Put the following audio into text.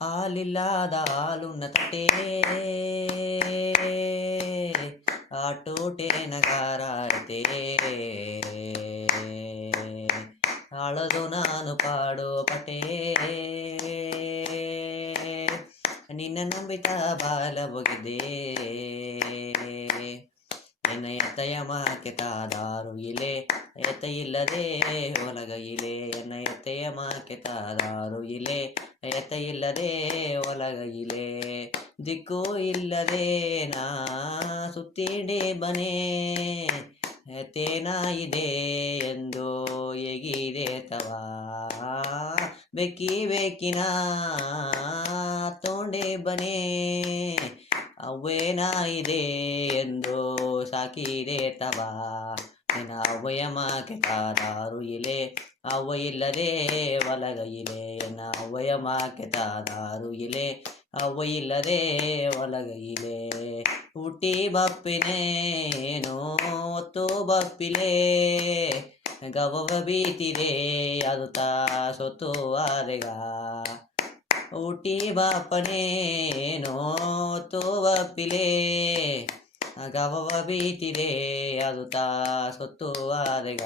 ಹಾಲಿಲ್ಲದ ಹಾಲುಣ್ಣ ತಟ್ಟೆ ಆಟೋಟೆ ನಗಾರತೆ ಆಳದು ನಾನು ಪಾಡೋ ಪಟೇ ನಿನ್ನ ನಂಬಿತ ಬಾಲ ಒಗಿದೆ ಎನ್ನ ಎತ್ತಯ ಮಾಕೆ ತಾದಾರು ಇಲೆ ಎತ್ತ ಇಲ್ಲದೆ ಒಲಗ ಇಲೆ ಎನ್ನ ಎತ್ತೆಯ ಮಾಕೆ ತಾದಾರು ಇಲೆ ಎತ್ತ ಇಲ್ಲದೆ ಒಲಗ ಇಲೆ ದಿಕ್ಕು ಇಲ್ಲದೆ ನಾ ಸುತ್ತಿಡೆ ಬನೆ ತೇನಾಯಿದೆ ಎಂದು ಎಗಿದೆ ತವಾ ಬೆಕ್ಕಿ ಬೆಕ್ಕಿನ ತೋಂಡೆ ಬನೆ ಅವ್ವೇನಾಯಿದೆ ಎಂದು ಸಾಕಿದೆ ತವಾ ನಿನ್ನ ಅವ್ವಯ ಮಾಕೆ ತಾದಾರು ಇಲೆ ಅವ್ವ ಇಲ್ಲದೆ ಒಲಗ ಇಲೆ ಎನ್ನ ಅವ್ವಯ ಮಾಕೆ ತಾದಾರು ಇಲೆ ಅವ್ವ ಇಲ್ಲದೆ ಒಲಗ ಇಲೆ ಹುಟ್ಟಿ ಬಪ್ಪಿನೇನೋ ಒತ್ತು ಬಪ್ಪಿಲೆ ಗವವ ಬೀತಿದೆ ಅದು ತಾ ಸೊತ್ತು ಆದೆಗ ಹುಟ್ಟಿ ಬಾಪನೇನೋ ತೋವಪ್ಪಿಲೆ ಗವವ ಬೀತಿದೆ ಅದು ತಾ ಸೊತ್ತು ಆದೆಗ